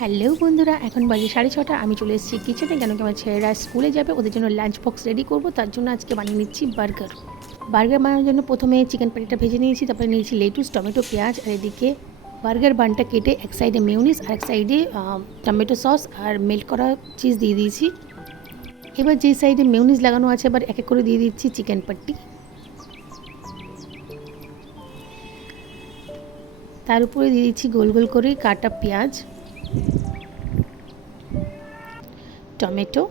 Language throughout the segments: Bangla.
হ্যালো বন্ধুরা, এখন বাজে সাড়ে ছটা, আমি চলে এসেছি কিচেনে কেন কি আমার ছেলেরা স্কুলে যাবে, ওদের জন্য লাঞ্চ বক্স রেডি করব, তার জন্য আজকে বানিয়ে নিচ্ছি বার্গার বার্গার বানানোর জন্য প্রথমে চিকেন প্যাটিটা ভেজে নিয়েছি, তারপরে নিয়েছি লেটুস টমেটো পেঁয়াজ, আর এদিকে বার্গার বানটা কেটে এক সাইডে মেউনিস আর এক সাইডে টমেটো সস আর মেল্ট করা চিজ দিয়ে দিয়েছি। এবার যে সাইডে মেউনিস লাগানো আছে, এবার এক এক করে দিয়ে দিচ্ছি চিকেন পাট্টি তার উপরে দিয়ে দিচ্ছি গোল গোল করে কাটা পেঁয়াজ। টমেটো।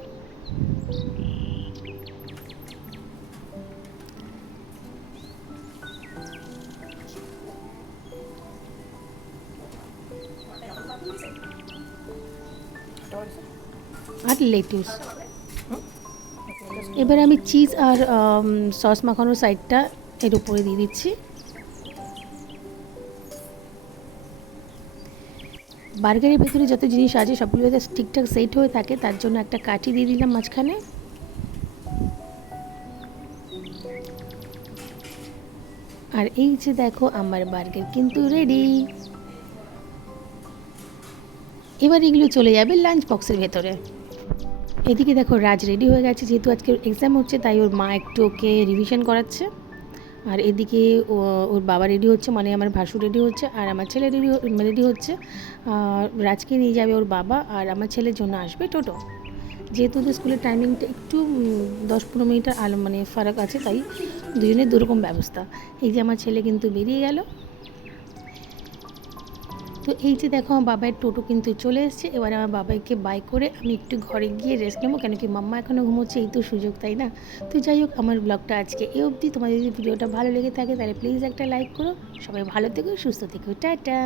আর লেটুস এবার আমি চিজ আর সস মাখানোর সাইডটা এর উপরে দিয়ে দিচ্ছি। বার্গারের ভেতরে যত জিনিস আছে, সবগুলো যাতে ঠিকঠাক সেট হয়ে থাকে, তার জন্য একটা কাঠি দিয়ে দিলাম মাঝখানে। আর এই যে দেখো, আমার বার্গার কিন্তু রেডি এবার এগুলো চলে যাবে লাঞ্চ বক্সের ভেতরে। এদিকে দেখো, রাজ রেডি হয়ে গেছে, যেহেতু আজকে এক্সাম হচ্ছে, তাই ওর মা একটু ওকে রিভিশন করাচ্ছে। আর এদিকে ওর বাবা রেডি হচ্ছে মানে আমার ভাসু রেডি হচ্ছে, আর আমার ছেলে রেডি রেডি হচ্ছে। রাজকে নিয়ে যাবে ওর বাবা, আর আমার ছেলের জন্য আসবে টোটো। যেহেতু ওদের স্কুলের টাইমিংটা একটু দশ পনেরো মিনিটের আলো মানে ফারাক আছে, তাই দুজনের দুরকম ব্যবস্থা। এই যে আমার ছেলে কিন্তু বেরিয়ে গেল। তো এই যে দেখো, আমার বাবার টোটো কিন্তু চলে এসছে। এবার আমার বাবাইকে বাই করে আমি একটু ঘরে গিয়ে রেস্ট নেব, কেন কি মাম্মা এখনও ঘুমোচ্ছে, এই তো সুযোগ, তাই না? তো যাই হোক, আমার ব্লগটা আজকে এ অবধি। তোমাদের যদি ভিডিওটা ভালো লেগে থাকে, তাহলে প্লিজ একটা লাইক করো। সবাই ভালো থেকো, সুস্থ থেকো। টাটা!